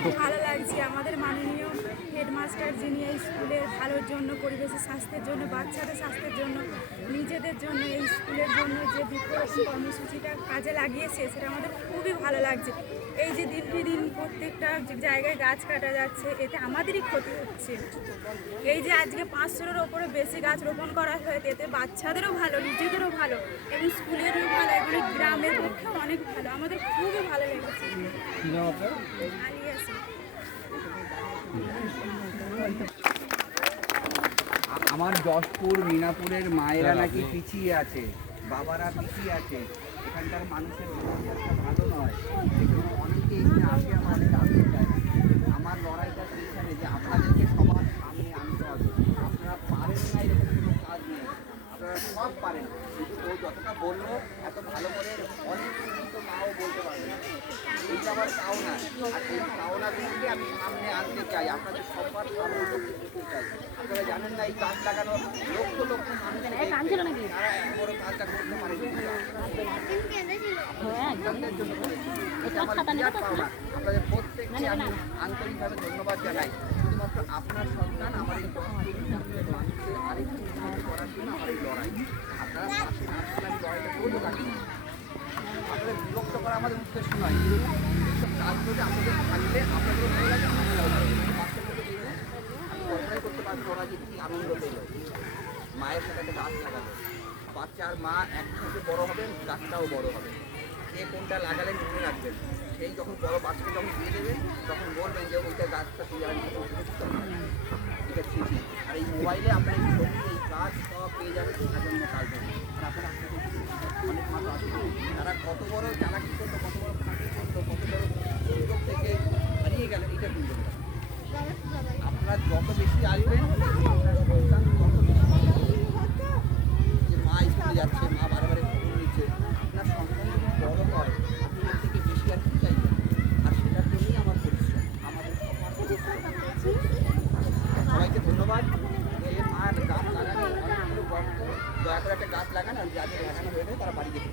উদ্যোগ? ভালো লাগছে আমাদের মাননীয় হেডমাস্টার যিনি এই স্কুলের ভালোর জন্য, পরিবেশের স্বাস্থ্যের জন্য, বাচ্চাদের স্বাস্থ্যের জন্য, নিজেদের জন্য, এই স্কুলের জন্য যে বৃক্ষরোপণ কর্মসূচিটা কাজে লাগিয়েছে সেটা আমাদের খুবই ভালো লাগছে। এই যে দিন প্রত্যেকটা জায়গায় গাছ কাটা যাচ্ছে, এতে আমাদেরই ক্ষতি হচ্ছে। এই যে আজকে 500-এর ওপরে বেশি গাছ রোপণ করা হয়েছে, এতে বাচ্চাদেরও ভালো, নিজেদেরও ভালো এবং স্কুলেরও ভালো, এবং গ্রামের পক্ষেও অনেক ভালো। আমাদের খুবই ভালো লেগেছে। আলিয়া সিং। আমার যশপুর মিনাপুরের মায়েরা নাকি পিছিয়ে আছে, বাবারা পিছিয়ে আছে, এখানকার মানুষের জীবনযাত্রা ভালো নয়, সেজন্য অনেকে এখানে আসে, আমার অনেক আসতে চায়। আমার লড়াইটা সেইখানে যে আপনাদেরকে সবার সামনে আনতে হবে। আপনারা পারেন না এরকম কোনো কাজ নেই, আপনারা সব পারেন, কিন্তু ও যতটা বললো এত ভালো করে অনেক কিন্তু মাও বলতে পারবে না। এইটা আমার পাওনা, আর এই পাওনাগুলোকে আমি সামনে আনতে চাই, আপনাদের সবার সামনে করতে চাই। আপনারা জানেন না এই গাছ লাগানো লক্ষ লক্ষ মানুষ তারা এত বড় কাজটা করতে পারে আপনাদের জন্য করেছে। এটা আমার বিরাট পাওনা। আপনাদের প্রত্যেককে আমি আন্তরিকভাবে ধন্যবাদ জানাই। শুধুমাত্র আপনার সন্তান আমার এই মানুষকে আরেকটু উন্নত করার জন্য আমার এই লড়াই। আপনারা পাশে না থাকলে আমি লড়াইটা করবো কাকে? আপনাদের বিভক্ত করা আমাদের উদ্দেশ্য নয়। এইসব কাজগুলোতে আপনাদের থাকলে আপনাদের ভালো লাগে, বাচ্চাদেরকে দেখলে আমি কল্পনাই করতে পারবো ওরা যে কী আনন্দ পেল মায়ের সাথে একটা গাছ লাগাবে। বাচ্চার মা একসাথে বড় হবে, গাছটাও বড় হবে। কে কোনটা লাগালেন মনে রাখবেন, সেই যখন বড় বাচ্চাকে যখন দিয়ে দেবেন তখন বলবেন যে ওইটা গাছটা তুই আর এটা ঠিকই। আর এই মোবাইলে আপনার এই ছবি, এই গাছ সব পেয়ে যাবেন আজন্য কাজ হবে। আর আপনারা অনেক মানুষ আছে তারা কত বড় চালাকি করলো, কত বড় ফাঁকি করলো, কত বড় সুযোগ থেকে হারিয়ে গেল, এটা কিন্তু আপনারা যত বেশি আসবেন আপনার সন্তান তত বেশি যে মা স্কুলে যাচ্ছে, মা বারে বারে খবর নিচ্ছে, আপনার সন্তান যদি বড় হয় আপনি এর থেকে বেশি আর কি চাইবেন? আর সেটার জন্যই আমার পরিশ্রম, আমাদের সবাইকে ধন্যবাদ। এই মায়ের গাছ লাগানো অনেকগুলো গল্প, দয়া করে একটা গাছ লাগান, আর যাদের লাগানো হয়ে যায় তারা বাড়ি যেতে